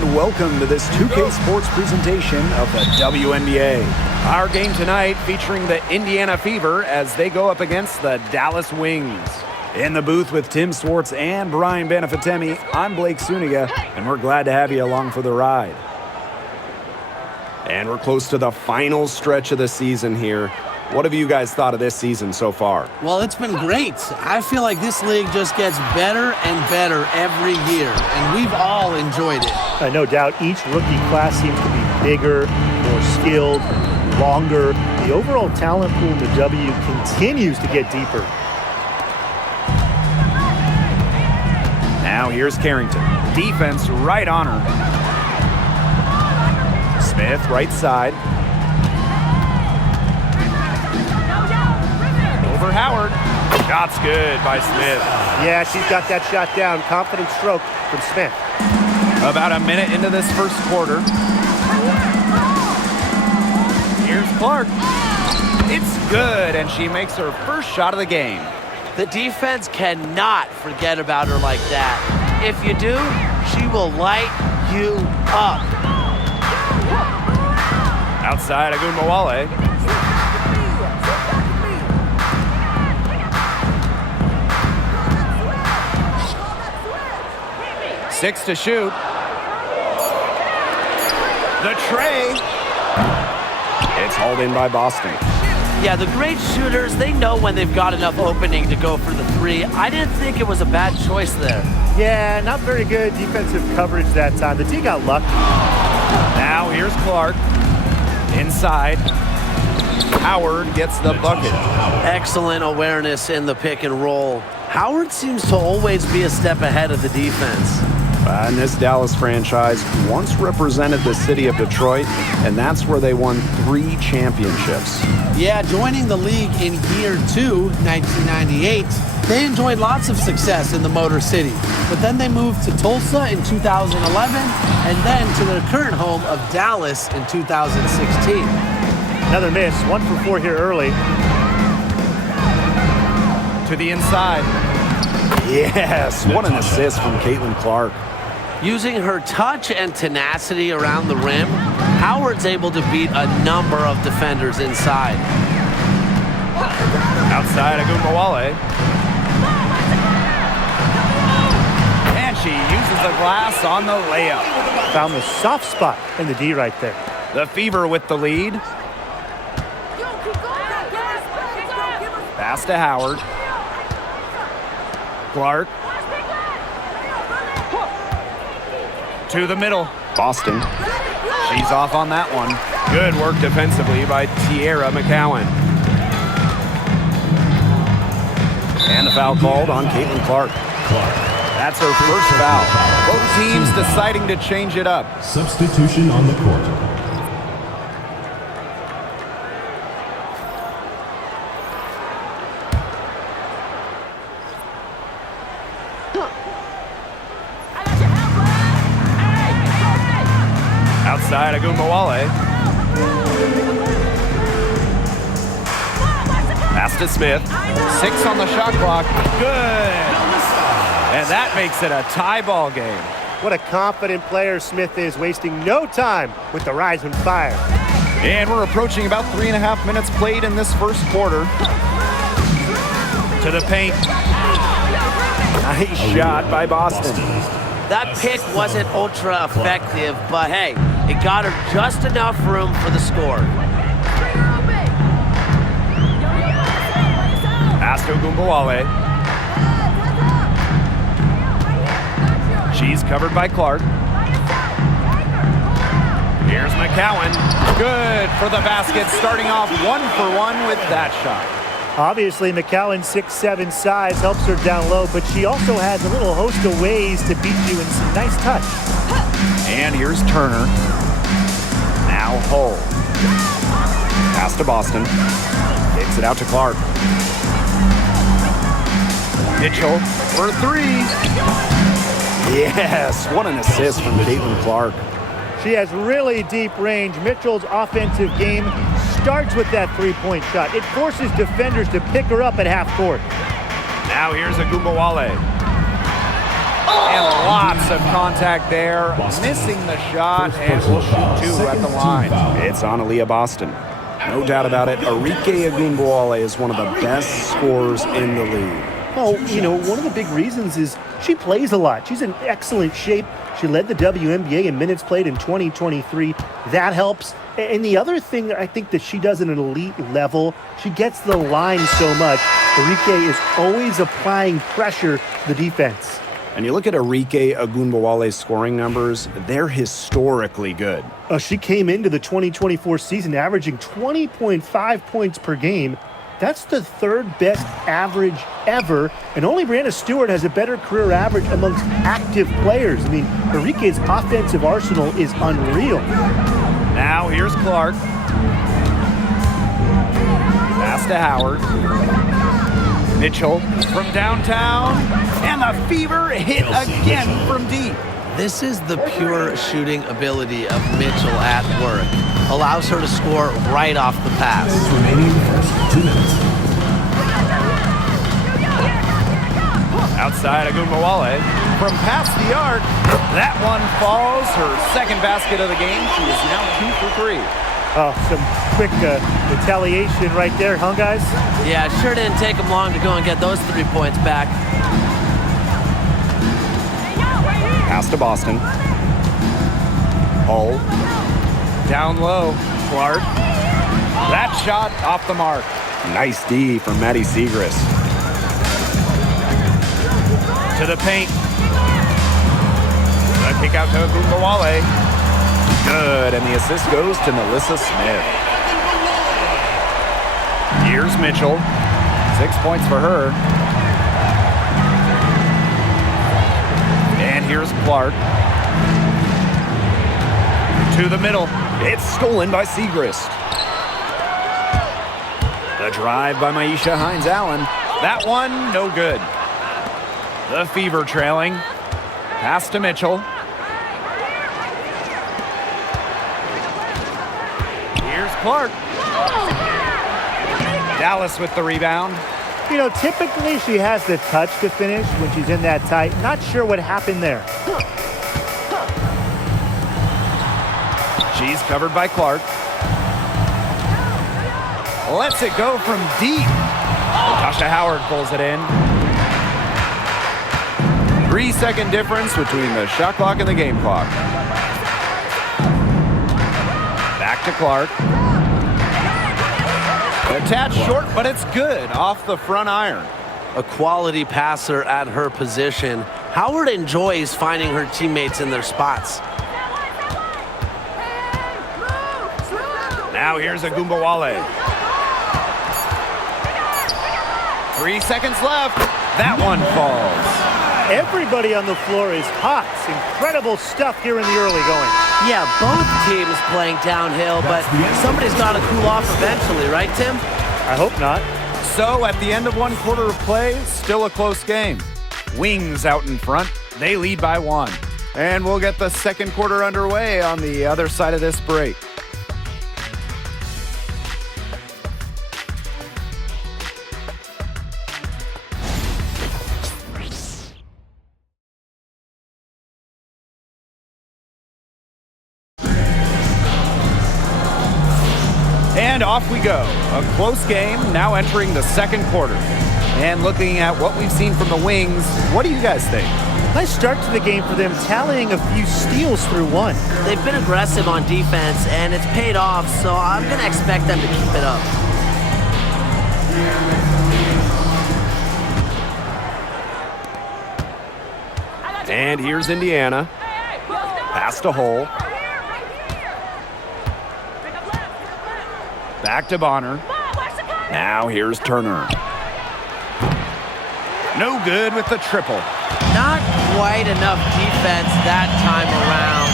and welcome to this 2K Sports presentation of the WNBA. Our game tonight featuring the Indiana Fever as they go up against the Dallas Wings. In the booth with Tim Swartz and Brian Benefatemi, I'm Blake Suniga, and we're glad to have you along for the ride. And we're close to the final stretch of the season here. What have you guys thought of this season so far? Well, it's been great. I feel like this league just gets better and better every year, and we've all enjoyed it. No doubt each rookie class seems to be bigger, more skilled, longer. The overall talent pool in the W continues to get deeper. Now here's Carrington. Defense right on her. Smith, right side. Over Howard. Shot's good by Smith. Yeah, she's got that shot down. Confident stroke from Smith. About a minute into this first quarter. Here's Clark. It's good, and she makes her first shot of the game. The defense cannot forget about her like that. If you do, she will light you up. Outside, Agunmawale. 6 to shoot. The tray. It's hauled in by Boston. Yeah, the great shooters, they know when they've got enough opening to go for the three. I didn't think it was a bad choice there. Yeah, not very good defensive coverage that time. The D got lucky. Now here's Clark. Inside. Howard gets the bucket. Excellent awareness in the pick and roll. Howard seems to always be a step ahead of the defense. And this Dallas franchise once represented the city of Detroit, and that's where they won 3 championships. Yeah, joining the league in year 2, 1998, they enjoyed lots of success in the Motor City. But then they moved to Tulsa in 2011, and then to their current home of Dallas in 2016. Another miss, 1 for 4 here early. To the inside. Yes, what an assist from Caitlin Clark. Using her touch and tenacity around the rim, Howard's able to beat a number of defenders inside. Outside, Agunmawale. And she uses the glass on the layup. Found the soft spot in the D right there. The Fever with the lead. Pass to Howard. Clark. To the middle. Boston. She's off on that one. Good work defensively by Tierra McCowan. And the foul called on Caitlin Clark. That's her first foul. Both teams deciding to change it up. Substitution on the court. Outside, Agunmawale. Pass to Smith. 6 on the shot clock. Good. And that makes it a tie ball game. What a confident player Smith is, wasting no time with the rise and fire. And we're approaching about 3.5 minutes played in this first quarter. To the paint. Nice shot by Boston. That pick wasn't ultra effective, but hey, it got her just enough room for the score. Pass to Agunmawale. She's covered by Clark. Here's McCowan. Good for the basket, starting off 1 for 1 with that shot. Obviously, McCowan's 6'7" size helps her down low, but she also has a little host of ways to beat you in some nice touch. And here's Turner. Now Hull. Pass to Boston. Kicks it out to Clark. Mitchell for 3. Yes, what an assist from Caitlin Clark. She has really deep range. Mitchell's offensive game starts with that three-point shot. It forces defenders to pick her up at half court. Now here's Agunmawale. And lots of contact there. Missing the shot, and we'll shoot two at the line. It's on Aaliyah Boston. No doubt about it, Arike Ogunbowale is one of the best scorers in the league. Oh, one of the big reasons is she plays a lot. She's in excellent shape. She led the WNBA in minutes played in 2023. That helps. And the other thing that I think that she does at an elite level, she gets the line so much. Arike is always applying pressure to the defense. And you look at Arike Ogunbowale's scoring numbers, they're historically good. She came into the 2024 season averaging 20.5 points per game. That's the third best average ever, and only Brianna Stewart has a better career average amongst active players. I mean, Arike's offensive arsenal is unreal. Now here's Clark. Pass to Howard. Mitchell from downtown, and the Fever hit again from deep. This is the pure shooting ability of Mitchell at work. Allows her to score right off the pass. Remaining in the first 2 minutes. Outside Ogunbowale from past the arc. That one falls. Her second basket of the game. She is now 2 for 3. Oh, some quick retaliation right there, huh, guys? Yeah, it sure didn't take them long to go and get those 3 points back. Pass to Boston. Hull. Down low. Clark. That shot off the mark. Nice D from Maddie Siegrist. To the paint. The kick out to Ogunbowale. Good, and the assist goes to Melissa Smith. Here's Mitchell. 6 points for her. And here's Clark. To the middle. It's stolen by Siegrist. The drive by Maisha Hines-Allen. That one, no good. The Fever trailing. Pass to Mitchell. Here's Clark. Dallas with the rebound. Typically she has the touch to finish when she's in that tight. Not sure what happened there. She's covered by Clark. Lets it go from deep. Natasha Howard pulls it in. 3-second difference between the shot clock and the game clock. Back to Clark. A tad short, but it's good off the front iron. A quality passer at her position. Howard enjoys finding her teammates in their spots. Now here's Ogunbowale. 3 seconds left. That one falls. Everybody on the floor is hot. It's incredible stuff here in the early going. Yeah, both teams playing downhill, but somebody's got to cool off eventually, right, Tim? I hope not. So at the end of 1 quarter of play, still a close game. Wings out in front. They lead by 1. And we'll get the second quarter underway on the other side of this break. And off we go. A close game, now entering the second quarter. And looking at what we've seen from the Wings, what do you guys think? Nice start to the game for them, tallying a few steals through 1. They've been aggressive on defense, and it's paid off, so I'm going to expect them to keep it up. And here's Indiana. Pass to Hull. Back to Bonner. Now here's Turner. No good with the triple. Not quite enough defense that time around.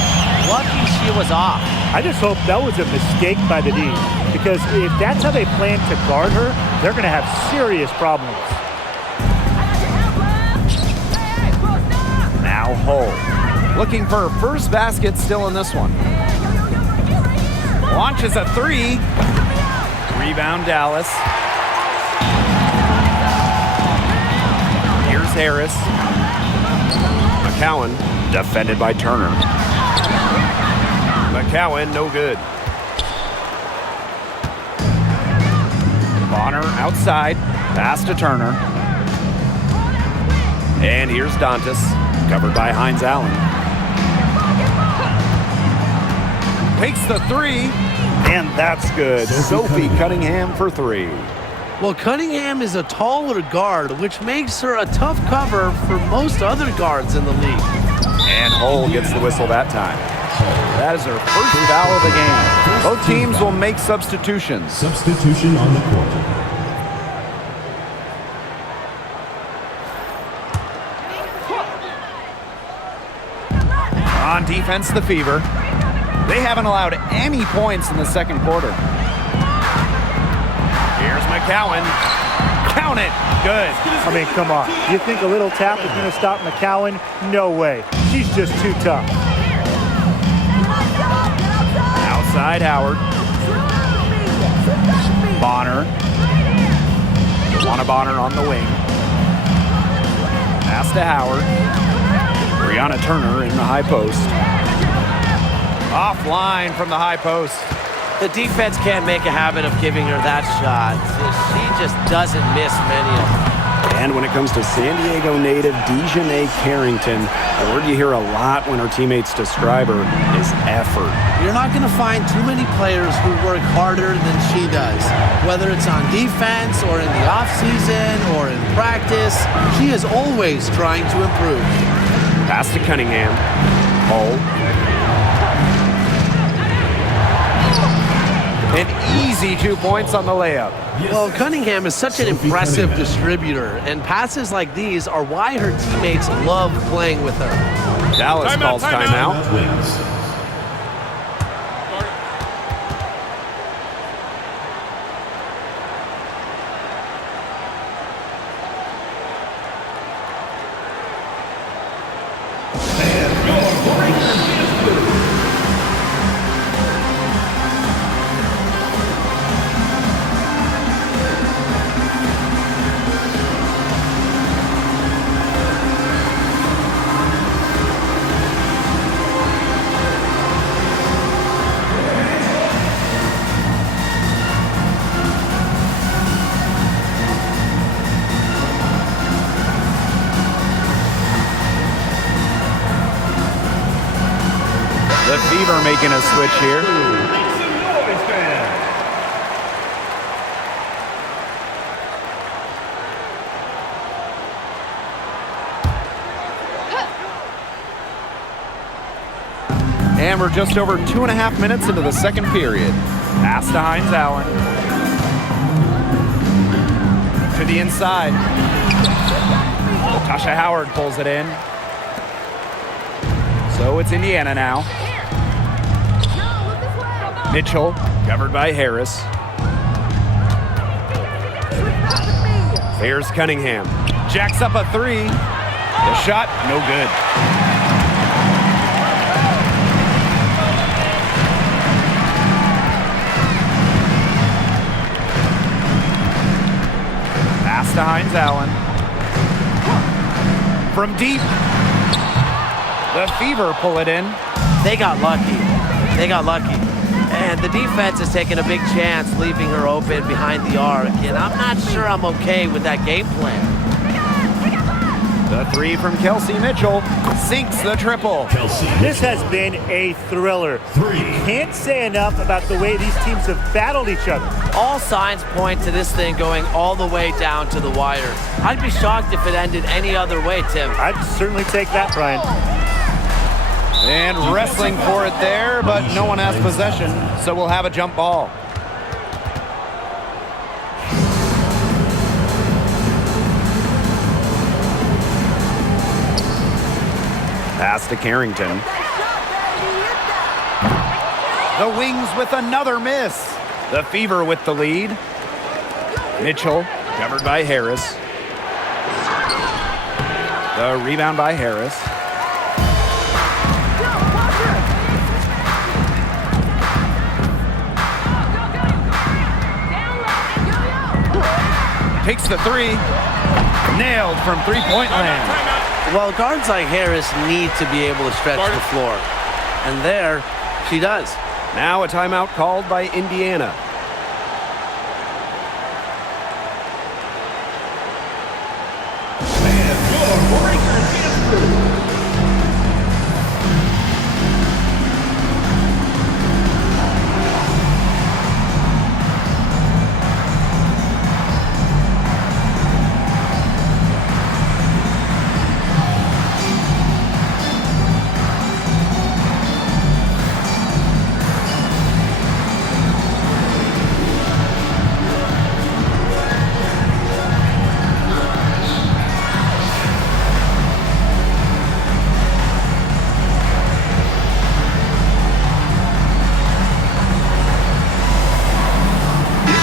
Lucky she was off. I just hope that was a mistake by the D, because if that's how they plan to guard her, they're going to have serious problems. Now Hull. Looking for her first basket still in this one. Launches a 3. Rebound Dallas. Here's Harris. McCowan, defended by Turner. McCowan, no good. Bonner outside, pass to Turner. And here's Dantas, covered by Hines Allen. Takes the three, and that's good. Sophie Cunningham for three. Well, Cunningham is a taller guard, which makes her a tough cover for most other guards in the league. And Hull gets the whistle that time. That is her first foul of the game. Both teams will make substitutions. Substitution on the court. On defense, the Fever. They haven't allowed any points in the second quarter. Here's McCowan. Count it. Good. I mean, come on. You think a little tap is going to stop McCowan? No way. She's just too tough. Outside Howard. Bonner. Luana Bonner on the wing. Pass to Howard. Brianna Turner in the high post. Offline from the high post. The defense can't make a habit of giving her that shot. She just doesn't miss many of them. And when it comes to San Diego native Dejanay Carrington, the word you hear a lot when her teammates describe her is effort. You're not going to find too many players who work harder than she does. Whether it's on defense or in the offseason or in practice, she is always trying to improve. Pass to Cunningham. Hull. An easy 2 points on the layup. Well, Cunningham is such an impressive distributor, and passes like these are why her teammates love playing with her. Dallas calls timeout. Wings. The Fever making a switch here. And we're just over 2.5 minutes into the second period. Pass to Hines Allen. To the inside. Tasha Howard pulls it in. So it's Indiana now. Mitchell, covered by Harris. Here's Cunningham. Jacks up a three. The shot, no good. Pass to Hines Allen. From deep. The Fever pull it in. They got lucky. They got lucky. And the defense is taking a big chance, leaving her open behind the arc. And I'm not sure I'm okay with that game plan. The three from Kelsey Mitchell sinks the triple. This has been a thriller. Can't say enough about the way these teams have battled each other. All signs point to this thing going all the way down to the wire. I'd be shocked if it ended any other way, Tim. I'd certainly take that, Brian. And wrestling for it there, but no one has possession, so we'll have a jump ball. Pass to Carrington. The Wings with another miss. The Fever with the lead. Mitchell, covered by Harris. The rebound by Harris. Takes the three. Nailed from three-point land. Well, guards like Harris need to be able to stretch the floor. And there, she does. Now a timeout called by Indiana. And your Buekers is through.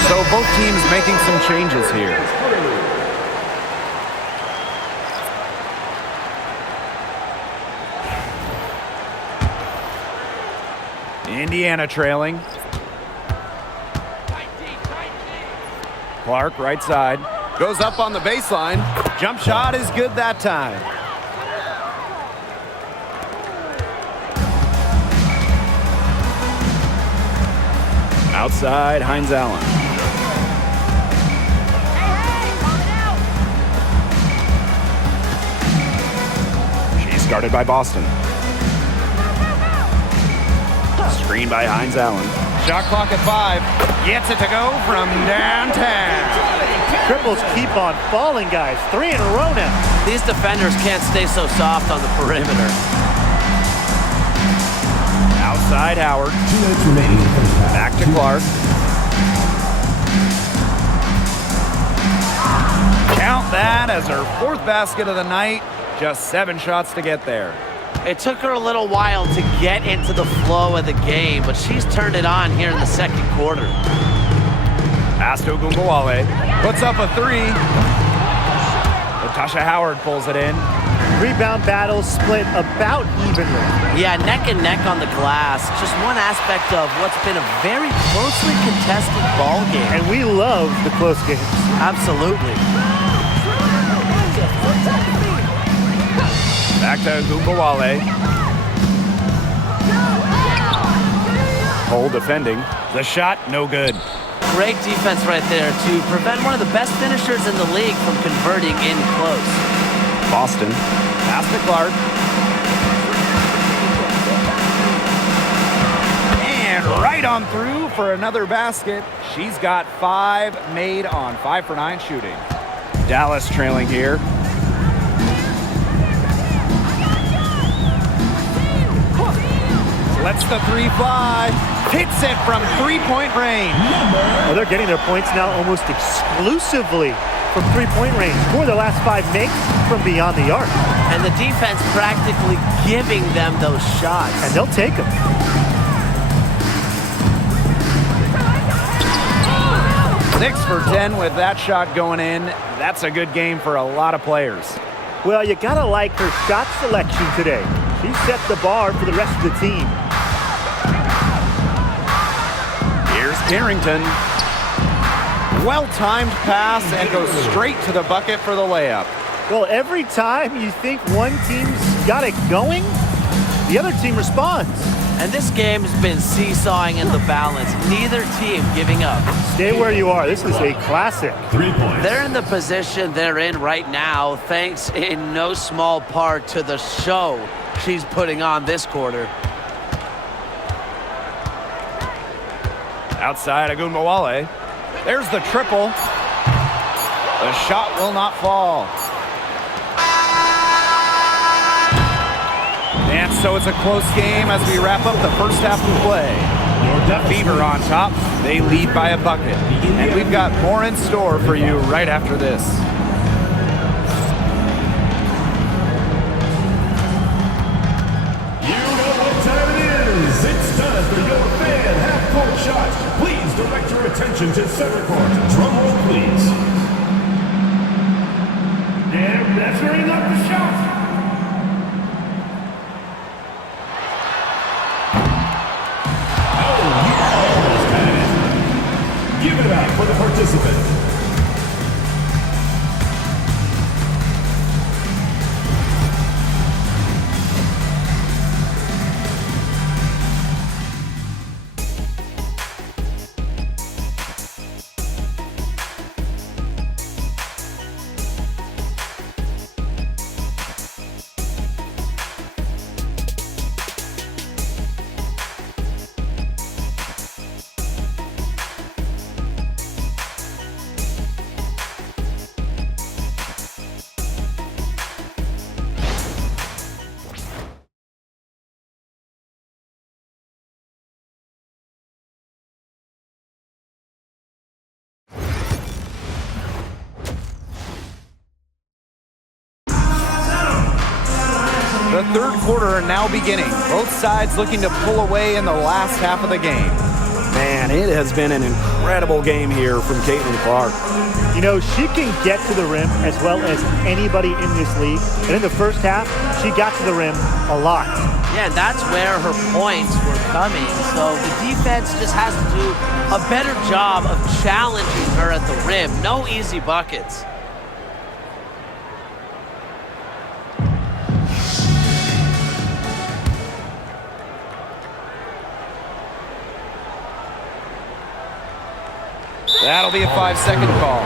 So both teams making some changes here. Indiana trailing. Clark, right side. Goes up on the baseline. Jump shot is good that time. Outside, Hines Allen. She's guarded by Boston. Screen by Hines Allen. Shot clock at 5. Gets it to go from downtown. Triples keep on falling, guys. 3 in a row now. These defenders can't stay so soft on the perimeter. Outside Howard. 2 minutes remaining in the first half. Back to Clark. Count that as her 4th basket of the night. Just 7 shots to get there. It took her a little while to get into the flow of the game, but she's turned it on here in the second quarter. Pass to Ogunbowale. Puts up a 3. Natasha Howard pulls it in. Rebound battles split about evenly. Yeah, neck and neck on the glass. Just one aspect of what's been a very closely contested ball game. And we love the close games. Absolutely. Back to Ogunbowale. Cole defending. The shot, no good. Great defense right there to prevent one of the best finishers in the league from converting in close. Boston. Pass to Clark. And right on through for another basket. She's got 5 made on 5 for 9 shooting. Dallas trailing here. Lets the 3 fly. Hits it from 3-point range. Well, they're getting their points now almost exclusively from 3-point range. 4 of their last 5 makes from beyond the arc. And the defense practically giving them those shots. And they'll take them. Six for 10 with that shot going in. That's a good game for a lot of players. Well, you gotta like her shot selection today. She set the bar for the rest of the team. Here's Carrington. Well-timed pass and goes straight to the bucket for the layup. Well, every time you think one team's got it going, the other team responds. And this game has been seesawing in the balance. Neither team giving up. Stay where you are. This is a classic. 3 points. They're in the position they're in right now, thanks in no small part to the show she's putting on this quarter. Outside Ogunbowale. There's the triple. The shot will not fall. And so it's a close game as we wrap up the first half of play. The Fever on top. They lead by a bucket. And we've got more in store for you right after this. You know what time it is. It's time for your fan half-court shot. Please direct your attention to center court. Drum roll, please. And measuring up the shot. Give it up for the participant. The third quarter now beginning. Both sides looking to pull away in the last half of the game. Man, it has been an incredible game here from Caitlin Clark. You know, she can get to the rim as well as anybody in this league. And in the first half, she got to the rim a lot. Yeah, and that's where her points were coming. So the defense just has to do a better job of challenging her at the rim. No easy buckets. That'll be a 5-second call.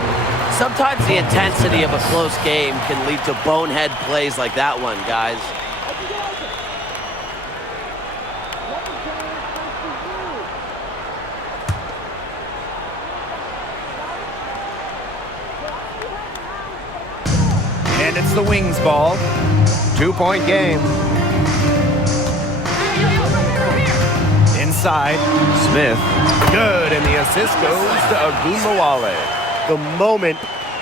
Sometimes the intensity of a close game can lead to bonehead plays like that one, guys. And it's the Wings ball. 2-point game. Inside, Smith. Good, and the assist goes to Agumbawale. The moment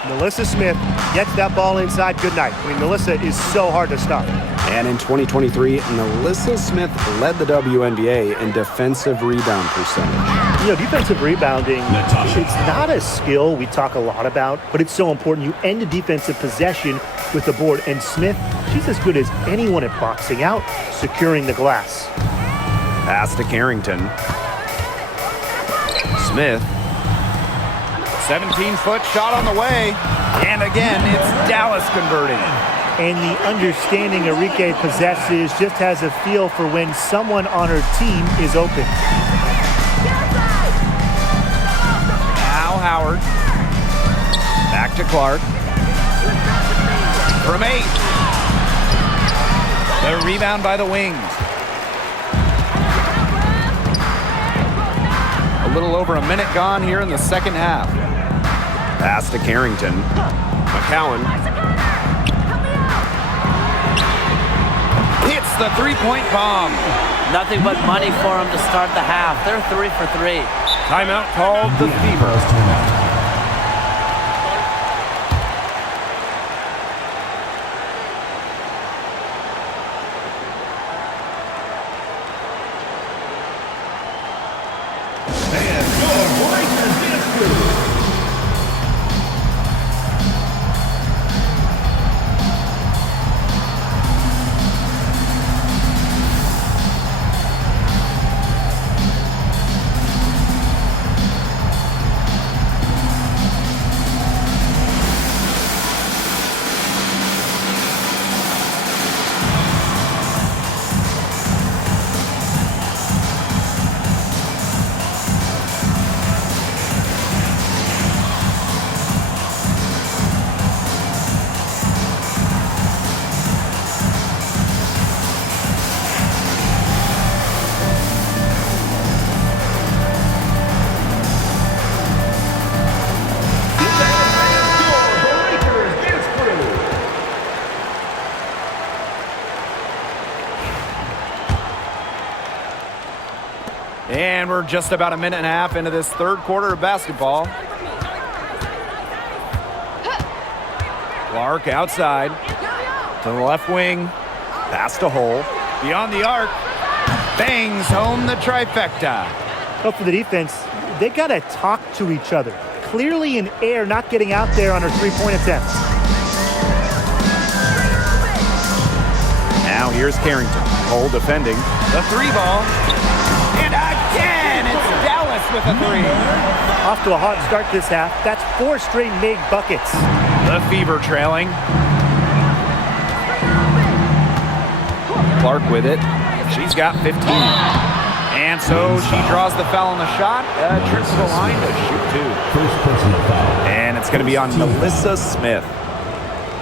Melissa Smith gets that ball inside, good night. I mean, Melissa is so hard to stop. And in 2023, Melissa Smith led the WNBA in defensive rebound percentage. You know, defensive rebounding, it's not a skill we talk a lot about, but it's so important. You end a defensive possession with the board, and Smith, she's as good as anyone at boxing out, securing the glass. Pass to Carrington. Smith. 17-foot shot on the way. And again, it's Dallas converting. And the understanding Enrique possesses just has a feel for when someone on her team is open. Now Howard. Back to Clark. From 8. The rebound by the Wings. A little over a minute gone here in the second half. Pass to Carrington. McCowan. Hits the three-point bomb. Nothing but money for them to start the half. They're 3 for 3. Timeout called the Fever. And we're just about a minute and a half into this third quarter of basketball. Clark outside to the left wing. Pass to Hole. Beyond the arc. Bangs home the trifecta. But for the defense, they got to talk to each other. Clearly in air, not getting out there on her three-point attempts. Now here's Carrington. Hole defending. The three ball. And again, it's Dallas with a three. Off to a hot start this half. That's 4 straight made buckets. The Fever trailing. Clark with it. She's got 15. And so she draws the foul on the shot. Trips to the line to shoot 2. First personal foul. And it's going to be on Melissa Smith.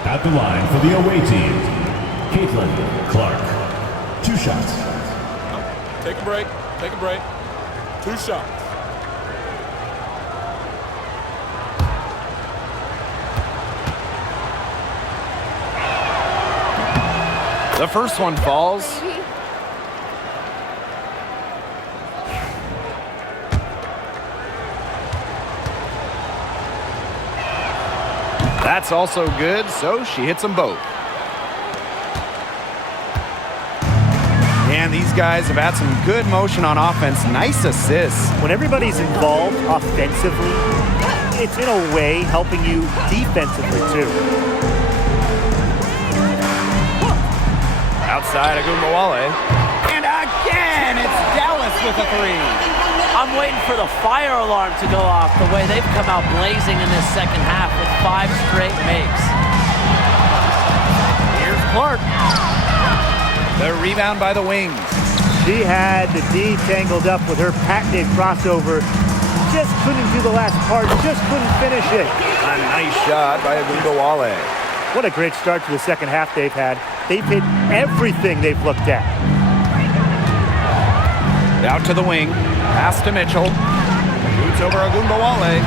At the line for the away team, Caitlin Clark. 2 shots. Take a break. Take a break. 2 shots. The first one falls. That's also good, so she hits them both. guys have had some good motion on offense. Nice assists. When everybody's involved offensively, it's in a way helping you defensively too. Outside Agumbawale. And again, it's Dallas with a three. I'm waiting for the fire alarm to go off the way they've come out blazing in this second half with 5 straight makes. Here's Clark. The rebound by the Wings. She had the D tangled up with her patented crossover. Just couldn't do the last part, just couldn't finish it. A nice shot by Agumbawale. What a great start to the second half they've had. They've hit everything they've looked at. Out to the wing. Pass to Mitchell. Shoots over Agumbawale.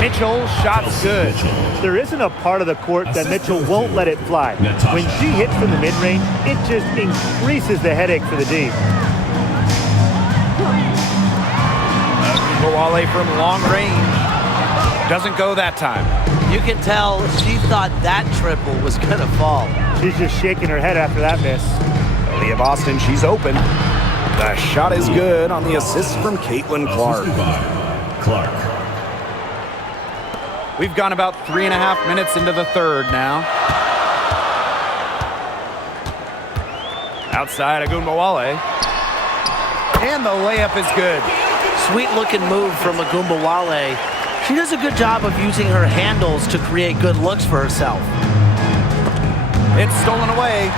Mitchell, shot's good. There isn't a part of the court that Mitchell won't let it fly. When she hits from the mid-range, it just increases the headache for the D. Agumbawale from long range. Doesn't go that time. You can tell she thought that triple was going to fall. She's just shaking her head after that miss. Aaliyah Boston, she's open. The shot is good on the assist from Caitlin Clark. Clark. We've gone about 3.5 minutes into the third now. Outside Agumbawale. And the layup is good. Sweet looking move from Agumbawale. She does a good job of using her handles to create good looks for herself. It's stolen away.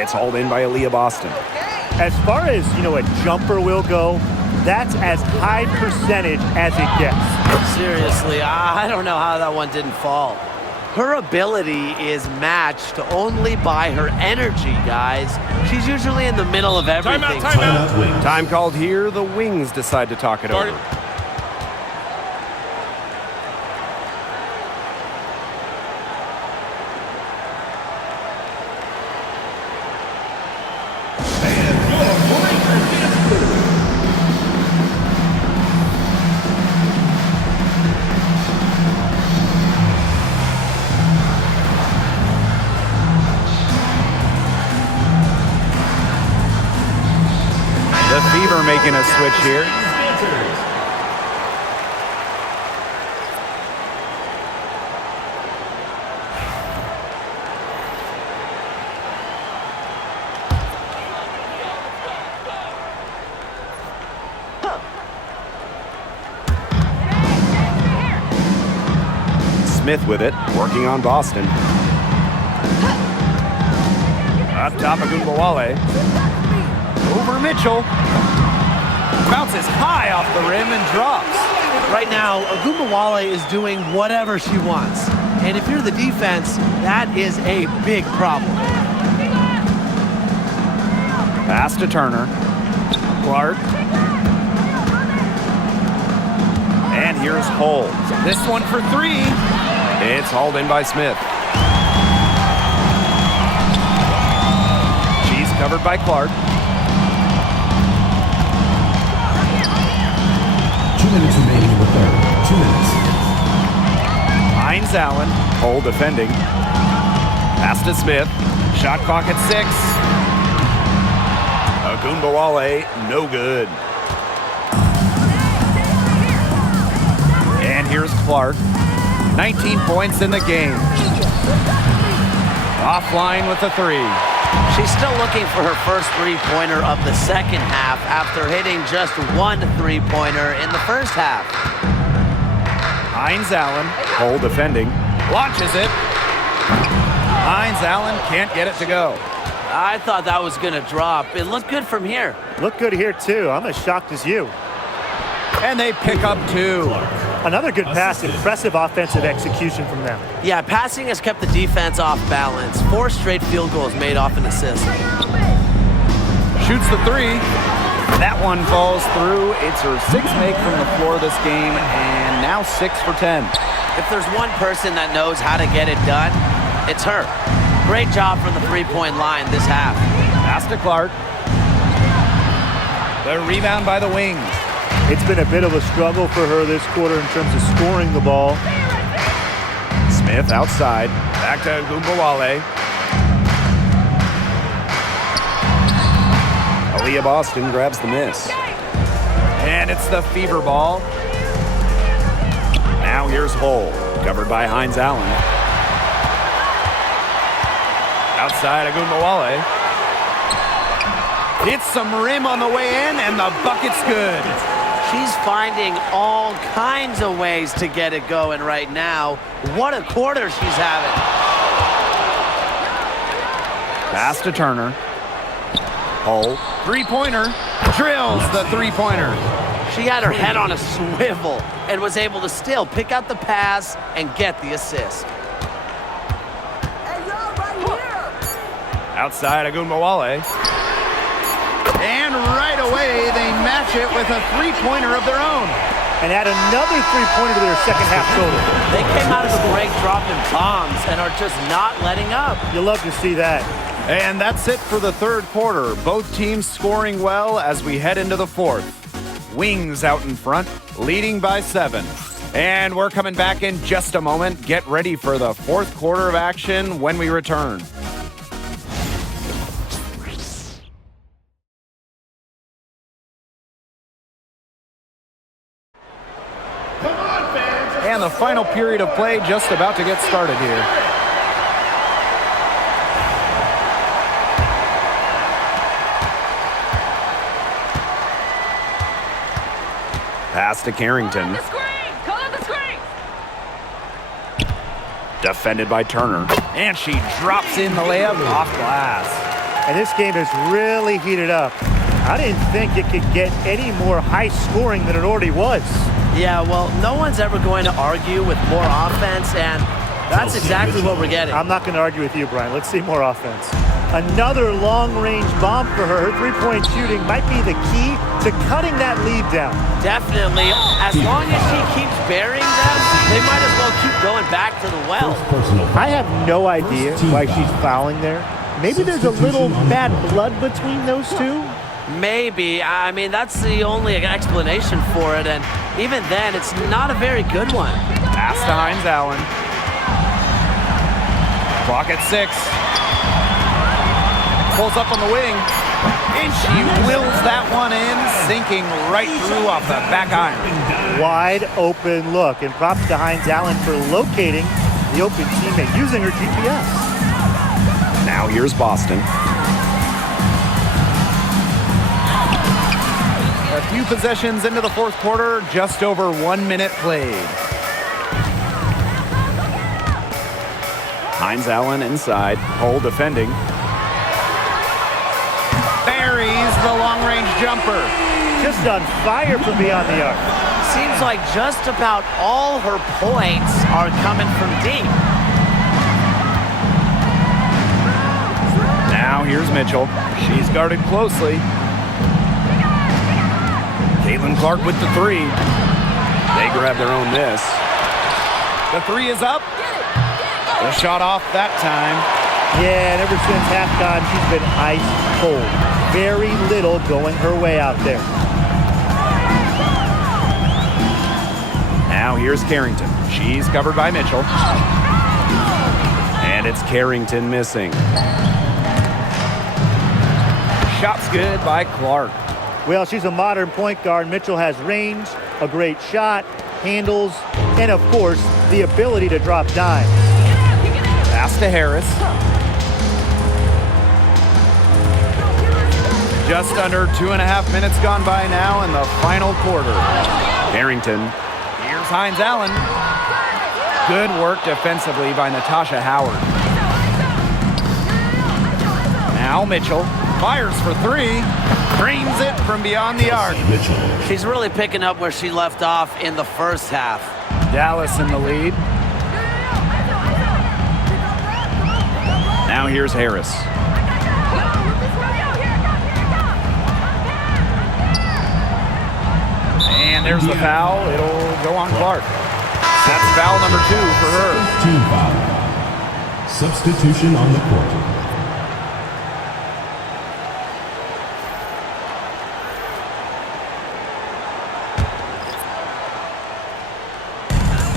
It's hauled in by Aaliyah Boston. As far as, a jumper will go, that's as high percentage as it gets. Seriously, I don't know how that one didn't fall. Her ability is matched only by her energy, guys. She's usually in the middle of everything. Timeout. Time called here. The Wings decide to talk it Start over. it. The Fever making a switch here. Smith with it, working on Boston. Up top of Agumbawale. Over Mitchell. Bounces high off the rim and drops. Right now, Agumbawale is doing whatever she wants. And if you're the defense, that is a big problem. Pass to Turner. Clark. And here's Hull. This one for three. It's hauled in by Smith. She's covered by Clark. 2 minutes remaining in the third. 2 minutes. Hines Allen, Hull defending. Pass to Smith. Shot clock at 6. Agumbawale, no good. And here's Clark. 19 points in the game. Offline with the three. She's still looking for her first three-pointer of the second half after hitting just one three-pointer in the first half. Hines Allen, Hull defending. Launches it. Hines Allen can't get it to go. I thought that was going to drop. It looked good from here. Look good here, too. I'm as shocked as you. And they pick up 2. Another good pass, impressive offensive execution from them. Yeah, passing has kept the defense off balance. 4 straight field goals made off an assist. Shoots the 3. That one falls through. It's her 6th make from the floor this game, and now 6 for 10. If there's one person that knows how to get it done, it's her. Great job from the three-point line this half. Pass to Clark. The rebound by the Wings. It's been a bit of a struggle for her this quarter in terms of scoring the ball. Smith outside. Back to Gumbawale. Aaliyah Boston grabs the miss. And it's the Fever ball. Now here's Hull, covered by Hines Allen. Outside Agumbawale. Hits some rim on the way in, and the bucket's good. She's finding all kinds of ways to get it going right now. What a quarter she's having. Pass to Turner. Hull, three-pointer. Drills the three-pointer. She had her head on a swivel and was able to still pick out the pass and get the assist. Outside Agumbawale. And right away, they match it with a three-pointer of their own. And add another three-pointer to their second half total. They came out of the break dropping bombs and are just not letting up. You love to see that. And that's it for the third quarter. Both teams scoring well as we head into the fourth. Wings out in front, leading by 7. And we're coming back in just a moment. Get ready for the fourth quarter of action when we return. And the final period of play just about to get started here. Pass to Carrington. Defended by Turner. And she drops in the layup off glass. And this game has really heated up. I didn't think it could get any more high scoring than it already was. Yeah, well, no one's ever going to argue with more offense, and that's exactly what we're getting. I'm not going to argue with you, Brian. Let's see more offense. Another long-range bomb for her. Her three-point shooting might be the key to cutting that lead down. Definitely. As long as she keeps burying them, they might as well keep going back to the well. I have no idea why she's fouling there. Maybe there's a little bad blood between those two. Maybe. I mean, that's the only explanation for it, and even then, it's not a very good one. Pass to Hines Allen. Clock at 6. Pulls up on the wing, and she wills that one in, sinking right through off the back iron. Wide open look, and props to Hines Allen for locating the open teammate using her GPS. Now here's Boston. A few possessions into the fourth quarter, just over 1 minute played. Hines Allen inside, Hull defending. Buries the long-range jumper. Just on fire from beyond the arc. Seems like just about all her points are coming from deep. Now here's Mitchell. She's guarded closely. Caitlin Clark with the three. They grab their own miss. The three is up. The shot off that time. Yeah, and ever since halftime, she's been ice cold. Very little going her way out there. Now here's Carrington. She's covered by Mitchell. And it's Carrington missing. Shot's good by Clark. Well, she's a modern point guard. Mitchell has range, a great shot, handles, and of course, the ability to drop dimes. Pass to Harris. Just under 2.5 minutes gone by now in the final quarter. Carrington. Here's Hines Allen. Good work defensively by Natasha Howard. Now Mitchell fires for three. Drains it from beyond the arc. She's really picking up where she left off in the first half. Dallas in the lead. Now here's Harris. And there's the foul. It'll go on Clark. That's foul number 2 for her. Team foul. Substitution on the court.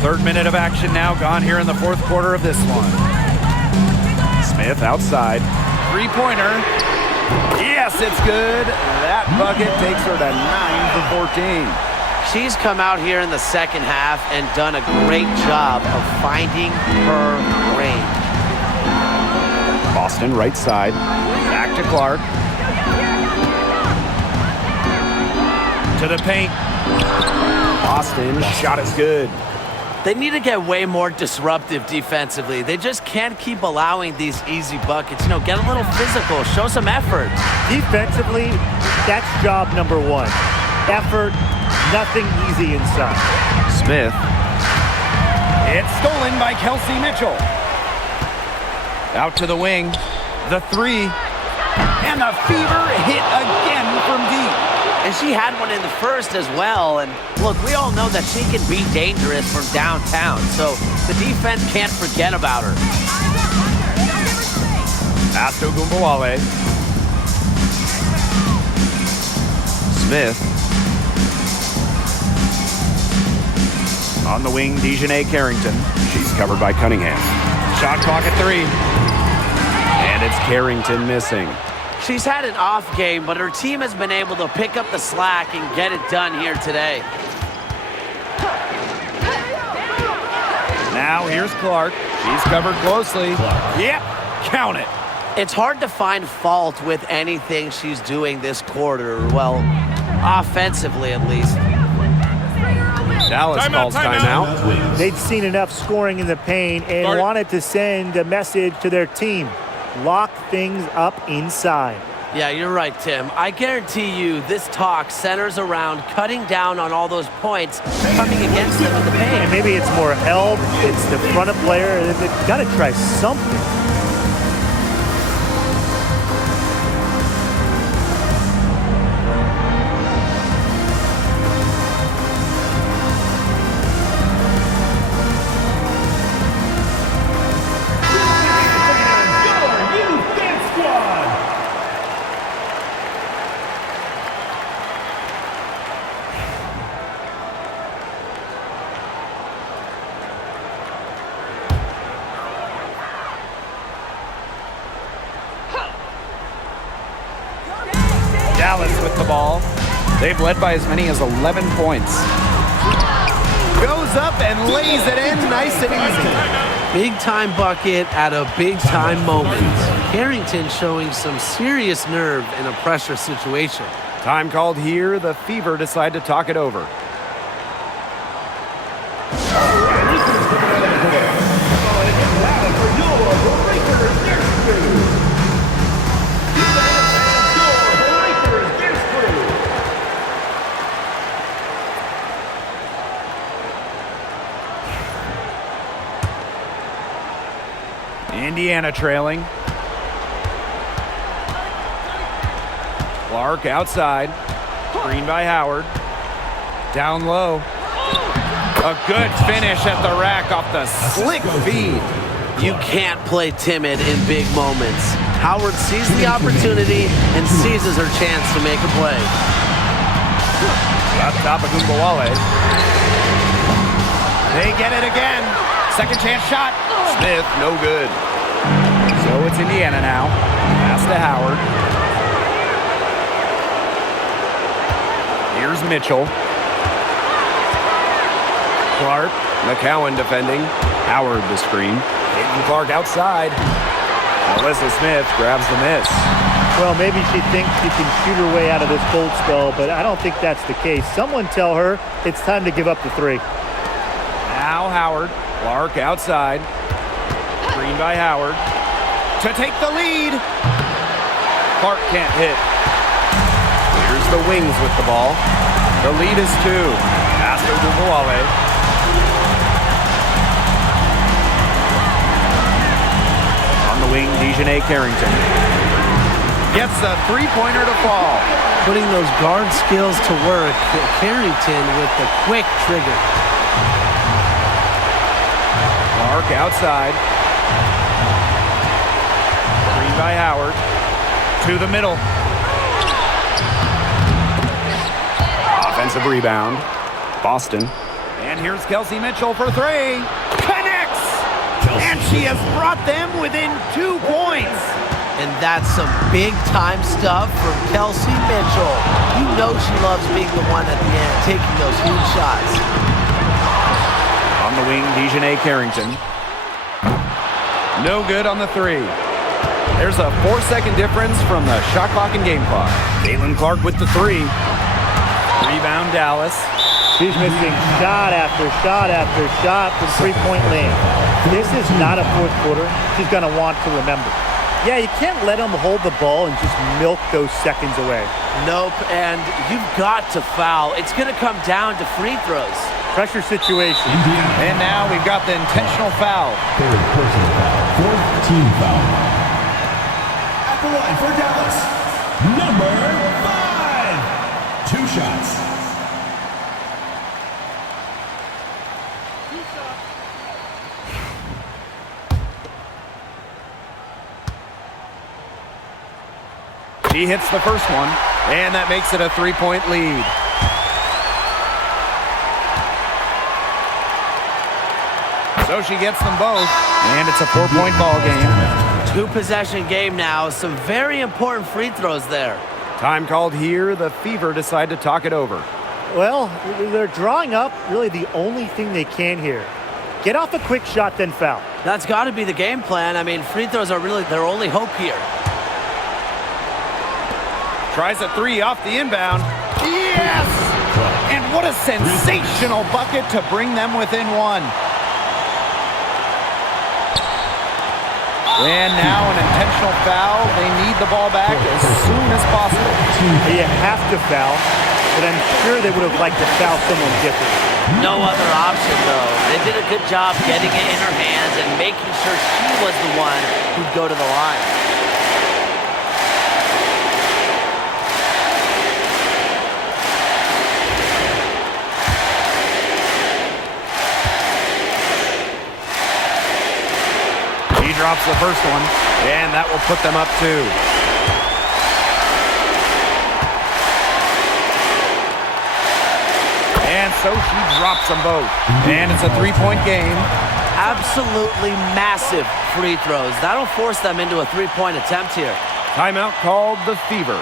Third minute of action now gone here in the fourth quarter of this one. Smith outside. Three-pointer. Yes, it's good. That bucket takes her to 9 for 14. She's come out here in the second half and done a great job of finding her range. Boston right side. Back to Clark. To the paint. Boston shot is good. They need to get way more disruptive defensively. They just can't keep allowing these easy buckets. You know, get a little physical, show some effort. Defensively, that's job number one. Effort, nothing easy inside. Smith. It's stolen by Kelsey Mitchell. Out to the wing. The three. And the Fever hit again from deep. And she had one in the first as well. And look, we all know that she can be dangerous from downtown. So the defense can't forget about her. Pass to Gumbawale. Smith. On the wing, Dejanay Carrington. She's covered by Cunningham. Shot clock at 3. And it's Carrington missing. She's had an off game, but her team has been able to pick up the slack and get it done here today. Now here's Clark. She's covered closely. Yep, count it. It's hard to find fault with anything she's doing this quarter. Well, offensively at least. Dallas calls timeout. They'd seen enough scoring in the paint and wanted to send a message to their team. Lock things up inside. Yeah, you're right, Tim. I guarantee you this talk centers around cutting down on all those points coming against them in the paint. And maybe it's more help. It's the front of player. They've got to try something. Dallas with the ball. They've led by as many as 11 points. Goes up and lays it in nice and easy. Big time bucket at a big time moment. Carrington showing some serious nerve in a pressure situation. Time called here. The Fever decide to talk it over. Indiana trailing. Clark outside. Screen by Howard. Down low. A good finish at the rack off the slick feed. You can't play timid in big moments. Howard sees the opportunity and seizes her chance to make a play. Up top of Gumbawale. They get it again. Second chance shot. Smith, no good. So it's Indiana now. Pass to Howard. Here's Mitchell. Clark. McCowan defending. Howard the screen. Hayden Clark outside. Alyssa Smith grabs the miss. Well, maybe she thinks she can shoot her way out of this cold spell, but I don't think that's the case. Someone tell her it's time to give up the three. Now Howard. Clark outside. Screen by Howard. To take the lead. Clark can't hit. Here's the Wings with the ball. The lead is 2. Pass to Gumbawale. On the wing, Dejanay Carrington. Gets a three-pointer to fall. Putting those guard skills to work. Carrington with the quick trigger. Clark outside. Screen by Howard. To the middle. Offensive rebound. Boston. And here's Kelsey Mitchell for 3. Connects! And she has brought them within 2 points. And that's some big-time stuff from Kelsey Mitchell. You know she loves being the one at the end, taking those huge shots. On the wing, Dejanay Carrington. No good on the 3. There's a 4-second difference from the shot clock and game clock. Caitlin Clark with the 3. Rebound, Dallas. She's missing shot after shot after shot from three-point land. This is not a fourth quarter she's going to want to remember. Yeah, you can't let them hold the ball and just milk those seconds away. Nope, and you've got to foul. It's going to come down to free throws. Pressure situation. And now we've got the intentional foul. Third personal foul. Fourth team foul. At the line for Dallas, number 5. 2 shots. She hits the first one, and that makes it a 3-point lead. So she gets them both, and it's a 4-point ball game. 2-possession game now. Some very important free throws there. Time called here. The Fever decide to talk it over. Well, they're drawing up really the only thing they can here. Get off a quick shot, then foul. That's got to be the game plan. I mean, free throws are really their only hope here. Tries a 3 off the inbound. Yes! And what a sensational bucket to bring them within 1. And now an intentional foul. They need the ball back as soon as possible. You have to foul, but I'm sure they would have liked to foul someone different. No other option, though. They did a good job getting it in her hands and making sure she was the one who'd go to the line. Drops the first one, and that will put them up 2. And so she drops them both. And it's a 3-point game. Absolutely massive free throws. That'll force them into a 3-point attempt here. Timeout called the Fever.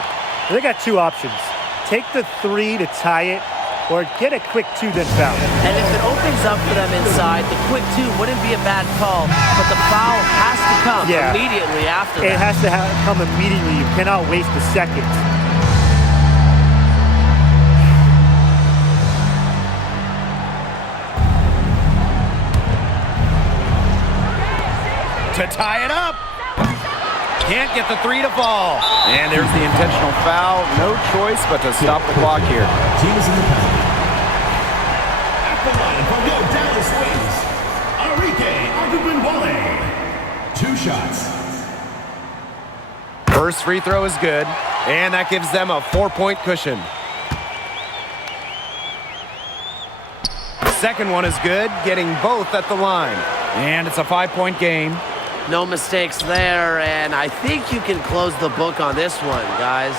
They got 2 options. Take the 3 to tie it, or get a quick 2 then foul. And if it opens up for them inside, the quick 2 wouldn't be a bad call, but the foul has to come immediately after that. It has to come immediately. You cannot waste a second. To tie it up. Can't get the 3 to fall. And there's the intentional foul. No choice but to stop the clock here. Teams in the penalty. At the line for your Dallas Wings, Arike Agubenwale. 2 shots. First free throw is good, and that gives them a 4-point cushion. Second one is good, getting both at the line. And it's a 5-point game. No mistakes there, and I think you can close the book on this one, guys.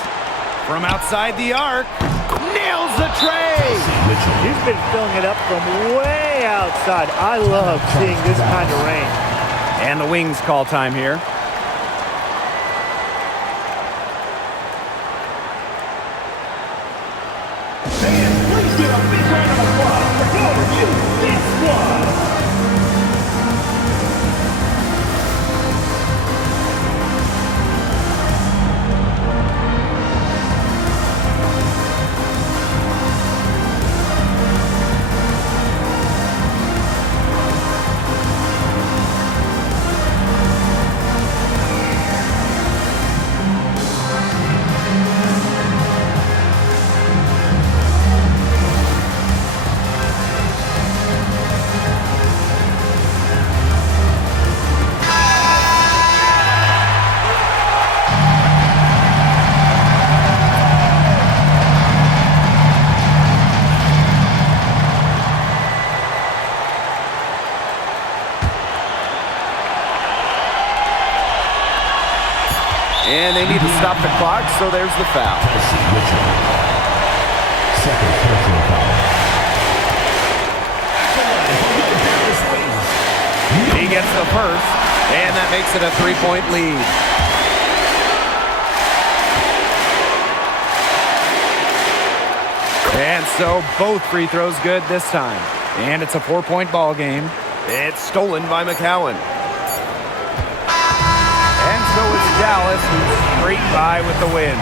From outside the arc, nails the tray. She's been filling it up from way outside. I love seeing this kind of rain. And the Wings call time here. Fans, please give a big round of applause for your review. This one. And they need to stop the clock, so there's the foul. Second personal foul. He gets the first, and that makes it a 3-point lead. And so both free throws good this time. And it's a 4-point ball game. It's stolen by McCowan. And so it's Dallas who's straight by with the win.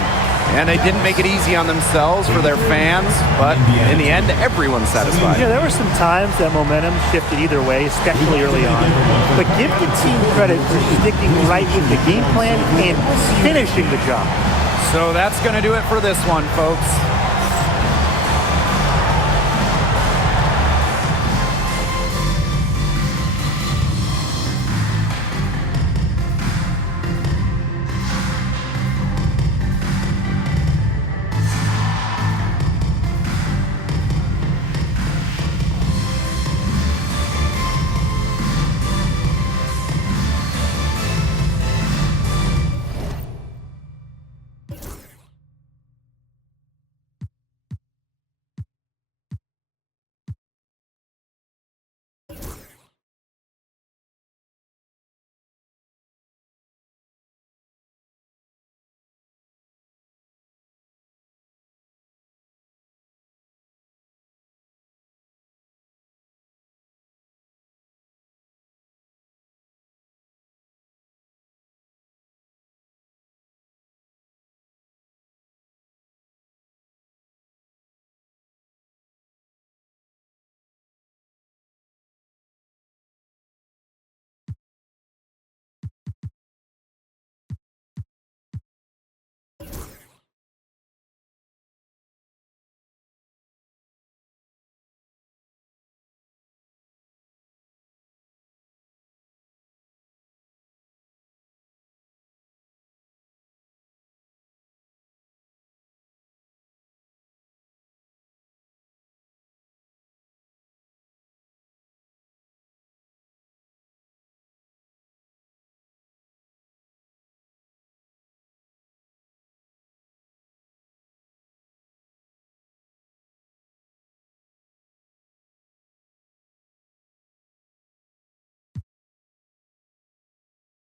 And they didn't make it easy on themselves for their fans, but in the end, everyone's satisfied. Yeah, there were some times that momentum shifted either way, especially early on. But give the team credit for sticking right with the game plan and finishing the job. So that's going to do it for this one, folks.